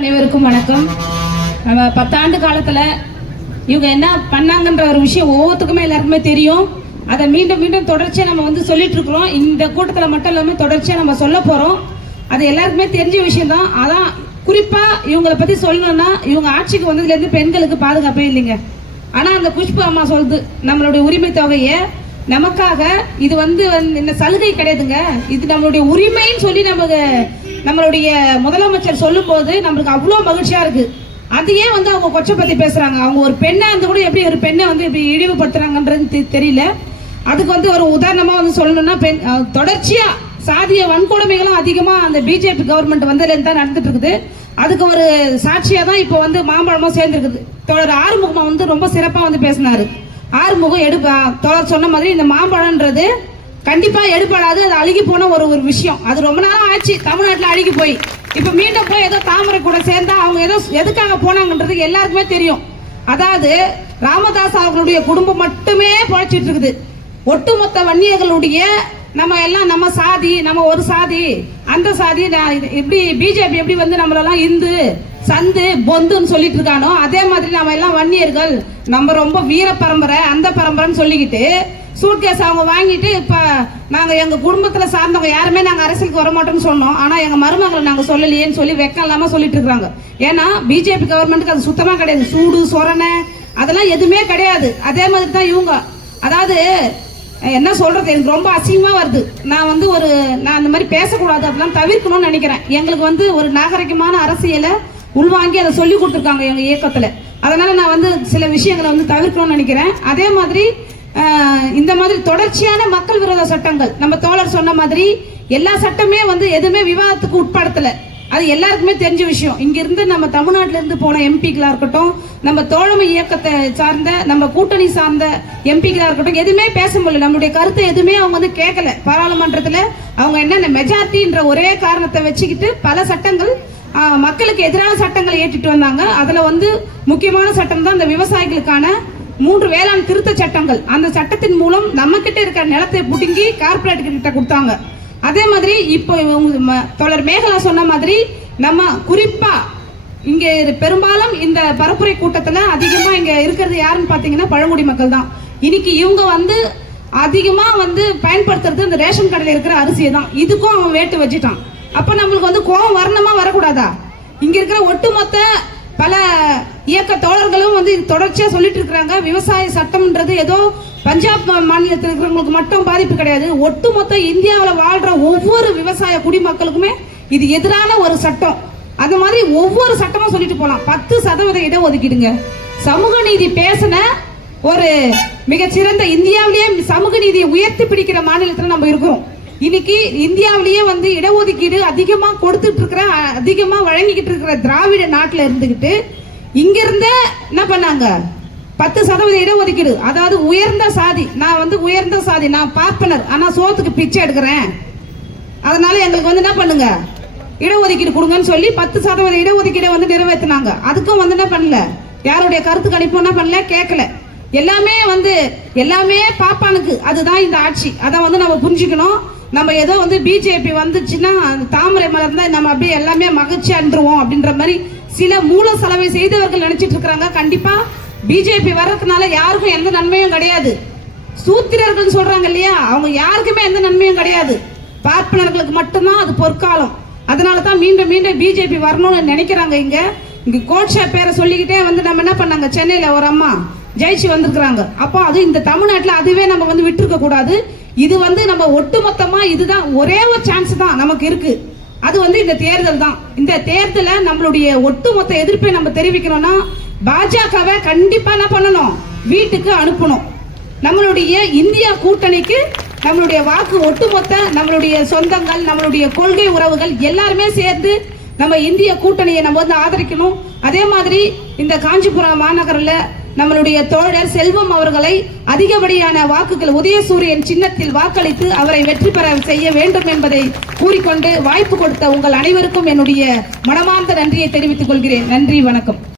அனைவருக்கும் வணக்கம். நம்ம 10 ஆண்டு காலத்துல இவங்க என்ன பண்ணாங்கன்ற ஒரு விஷயம் ஒவ்வொருத்துக்குமே எல்லாருக்குமே தெரியும். அதை மீண்டும் மீண்டும் தொடர்ச்சியா நம்ம சொல்லிட்டு இருக்கிறோம். இந்த கூட்டத்துல மட்டும் இல்லாம தொடர்ச்சியா நம்ம சொல்ல போறோம். அது எல்லாருக்குமே தெரிஞ்ச விஷயம் தான். அதான் குறிப்பா இவங்களை பத்தி சொல்லணும்னா, இவங்க ஆட்சிக்கு வந்ததுல இருந்து பெண்களுக்கு பாதுகாப்பே இல்லைங்க. ஆனா அந்த குஷ்பு அம்மா சொல்லுது, நம்மளுடைய உரிமை தொகையை நமக்காக இது இந்த சலுகை கிடையாதுங்க, இது நம்மளுடைய உரிமைன்னு சொல்லி நம்மளுடைய முதலமைச்சர் சொல்லும் போது நம்மளுக்கு அவ்வளவு மகிழ்ச்சியா இருக்கு. அதையே அவங்க கொச்சை பத்தி பேசுறாங்க. அவங்க ஒரு பெண்ணை கூட எப்படி ஒரு பெண்ணை இப்படி இழிவுபடுத்துறாங்கன்றது தெரியல. அதுக்கு ஒரு உதாரணமா சொல்லணும்னா, பெண் தொடர்ச்சியா சாதிய வன்கொடுமைகளும் அதிகமா அந்த பிஜேபி கவர்மெண்ட் வந்ததுல இருந்து தான் நடந்துட்டு இருக்குது. அதுக்கு ஒரு சாட்சியா தான் இப்போ மாம்பழமும் சேர்ந்துருக்குது. தொடர் ஆறுமுகம் ரொம்ப சிறப்பா பேசினாரு. ஆறுமுகம் தொடர் சொன்ன மாதிரி இந்த மாம்பழம்ன்றது கண்டிப்பா எடுப்படாது. அது அழுகி போன ஒரு விஷயம். அது ரொம்ப நாளம் ஆச்சு தமிழ்நாட்டில் அழுகி போய். இப்ப மீண்டும் போய் ஏதோ தாமரை கூட சேர்ந்தா அவங்க ஏதோ எதுக்காக போனாங்கன்றது எல்லாருக்குமே தெரியும். அதாவது ராமதாஸ் அவர்களுடைய குடும்பம் மட்டுமே பொழைச்சிட்டு இருக்குது. ஒட்டுமொத்த வன்னியர்களுடைய நம்ம சாதி, நம்ம ஒரு சாதி, அந்த சாதி எப்படி பிஜேபி எப்படி நம்மளெல்லாம் இந்து சந்து பொந்துன்னு சொல்லிட்டு இருக்கானோ, அதே மாதிரி நம்ம எல்லாம் வன்னியர்கள், நம்ம ரொம்ப வீர பரம்பரை அந்த பரம்பரைன்னு சொல்லிக்கிட்டு சூட்கேஸ் அவங்க வாங்கிட்டு இப்ப நாங்க எங்க குடும்பத்துல சார்ந்தவங்க யாருமே நாங்க அரசியலுக்கு வர மாட்டோம்னு சொன்னோம். ஆனா எங்க மருமகளை நாங்க சொல்லலையேன்னு சொல்லி வெக்கம் இல்லாம சொல்லிட்டு இருக்காங்க. ஏன்னா பிஜேபி கவர்மெண்ட்டுக்கு அது சுத்தமா கிடையாது. சூடு சொரணை அதெல்லாம் எதுவுமே கிடையாது. அதே மாதிரி தான் இவங்க. அதாவது என்ன சொல்றது, எனக்கு ரொம்ப அசிங்கமா வருது. நான் நான் அந்த மாதிரி பேசக்கூடாது, அதெல்லாம் தவிர்க்கணும்னு நினைக்கிறேன். எங்களுக்கு ஒரு நாகரிகமான அரசியலை உள்வாங்கி அதை சொல்லி கொடுத்துருக்காங்க எங்க இயக்கத்துல. அதனால நான் சில விஷயங்களை தவிர்க்கணும்னு நினைக்கிறேன். அதே மாதிரி இந்த மாதிரி தொடர்ச்சியான மக்கள் விரோத சட்டங்கள், நம்ம தோழர் சொன்ன மாதிரி எல்லா சட்டமே எதுவுமே விவாதத்துக்கு உட்படுத்தல. அது எல்லாருக்குமே தெரிஞ்ச விஷயம். இங்க இருந்து நம்ம தமிழ்நாட்டில இருந்து போன எம்பிக்களா இருக்கட்டும், நம்ம தோழமை இயக்கத்தை சார்ந்த நம்ம கூட்டணி சார்ந்த எம்பிக்களா இருக்கட்டும், எதுவுமே பேச முடியல. நம்மளுடைய கருத்தை எதுவுமே அவங்க கேட்கல. பாராளுமன்றத்துல அவங்க என்ன மெஜாரிட்டின்ற ஒரே காரணத்தை வச்சுக்கிட்டு பல சட்டங்கள் மக்களுக்கு எதிரான சட்டங்களை ஏற்றிட்டு வந்தாங்க. அதுல முக்கியமான சட்டம் தான் இந்த விவசாயிகளுக்கான 3 வேளாண் திருத்த சட்டங்கள். அந்த சட்டத்தின் மூலம் நம்ம கிட்ட இருக்கிற நிலத்தை புடுங்கி கார்பரேட் கிட்ட கொடுத்தாங்க. அதே மாதிரி இப்போ தோழர் மேகலா சொன்ன மாதிரி நம்ம குறிப்பா இங்க பெரும்பாலும் இந்த பரப்புரை கூட்டத்துல அதிகமா இங்க இருக்கிறது யாருன்னு பாத்தீங்கன்னா பழங்குடி மக்கள் தான். இன்னைக்கு இவங்க அதிகமா பயன்படுத்துறது இந்த ரேஷன் கடையில் இருக்கிற அரிசியை தான். இதுக்கும் அவன் வேட்டு வச்சுட்டான். அப்ப நம்மளுக்கு கோபம் வரணுமா வரக்கூடாதா? இங்க இருக்கிற ஒட்டுமொத்த பல இயக்க தோழர்களும் தொடர்ச்சியா சொல்லிட்டு இருக்கிறாங்க, விவசாய சட்டம்ன்றது ஏதோ பஞ்சாப் மாநிலத்தில் இருக்கிறவங்களுக்கு மட்டும் பாதிப்பு கிடையாது. ஒட்டுமொத்த இந்தியாவில் வாழ்ற ஒவ்வொரு விவசாய குடிமக்களுக்குமே இது எதிரான ஒரு சட்டம். அது மாதிரி ஒவ்வொரு சட்டமும் சொல்லிட்டு போலாம். 10% இடஒதுக்கீடுங்க. சமூக நீதி பேசின ஒரு மிகச்சிறந்த இந்தியாவிலேயே சமூக நீதியை உயர்த்தி பிடிக்கிற மாநிலத்தில் நம்ம இருக்கிறோம். இன்னைக்கு இந்தியாவிலேயே இடஒதுக்கீடு அதிகமா கொடுத்துட்டு இருக்கிற, அதிகமா வழங்கிக்கிட்டு இருக்கிற திராவிட நாட்டில் இருந்துகிட்டு இங்க இருந்த என்ன பண்ணாங்க, 10% இடஒதுக்கீடு. அதாவது உயர்ந்த சாதி, நான் உயர்ந்த சாதி, நான் பார்ப்பனர், ஆனா சோத்துக்கு பிச்சை எடுக்கிறேன், அதனால எங்களுக்கு என்ன பண்ணுங்க இடஒதுக்கீடு கொடுங்கன்னு சொல்லி 10% இடஒதுக்கீடை நிறைவேற்றினாங்க. அதுக்கும் என்ன பண்ணல, யாருடைய கருத்து கணிப்பு என்ன பண்ணல, கேட்கல. எல்லாமே எல்லாமே பாப்பானுக்கு. அதுதான் இந்த ஆட்சி. அதை நம்ம புரிஞ்சுக்கணும். நம்ம ஏதோ பிஜேபி வந்துச்சுன்னா தாமரை மலர்ந்தா நம்ம அப்படியே எல்லாமே மகிழ்ச்சியா இருந்துருவோம் அப்படின்ற மாதிரி சில மூல செலவை செய்தவர்கள் நினைச்சிட்டு இருக்கிறாங்க. கண்டிப்பா பிஜேபி வர்றதுனால யாருக்கும் எந்த நன்மையும் கிடையாது. சூத்திரர்கள் சொல்றாங்க இல்லையா, அவங்க யாருக்குமே எந்த நன்மையும் கிடையாது. பார்ப்பனர்களுக்கு மட்டும்தான் அது பொற்காலம். அதனாலதான் மீண்டும் மீண்டும் பிஜேபி வரணும்னு நினைக்கிறாங்க. இங்க கோட்ஷா பேரை சொல்லிக்கிட்டே நம்ம என்ன பண்ணாங்க, சென்னையில ஒரு அம்மா ஜெயிச்சு வந்திருக்கிறாங்க. அப்போ அது இந்த தமிழ்நாட்டில் அதுவே நம்ம விட்டுருக்க கூடாது. இது நம்ம ஒட்டுமொத்தமா இதுதான் ஒரே ஒரு சான்ஸ் தான் நமக்கு இருக்கு. அது இந்த தேர்தல் தான். இந்த தேர்தலை நம்மளுடைய ஒட்டுமொத்த எதிர்ப்பை நம்ம தெரிவிக்கணும்னா பாஜகவை கண்டிப்பா என்ன பண்ணணும், வீட்டுக்கு அனுப்பணும். நம்மளுடைய இந்தியா கூட்டணிக்கு நம்மளுடைய வாக்கு ஒட்டுமொத்த நம்மளுடைய சொந்தங்கள், நம்மளுடைய கொள்கை உறவுகள் எல்லாருமே சேர்ந்து நம்ம இந்திய கூட்டணியை நம்ம ஆதரிக்கணும். அதே மாதிரி இந்த காஞ்சிபுரம் மாநகரில் நம்மளுடைய தோழர் செல்வம் அவர்களை அதிகப்படியான வாக்குகள் உதயசூரியன் சின்னத்தில் வாக்களித்து அவரை வெற்றி பெற செய்ய வேண்டும் என்பதை கூறிக்கொண்டு வாய்ப்பு கொடுத்த உங்கள் அனைவருக்கும் என்னுடைய மனமார்ந்த நன்றியை தெரிவித்துக் கொள்கிறேன். நன்றி, வணக்கம்.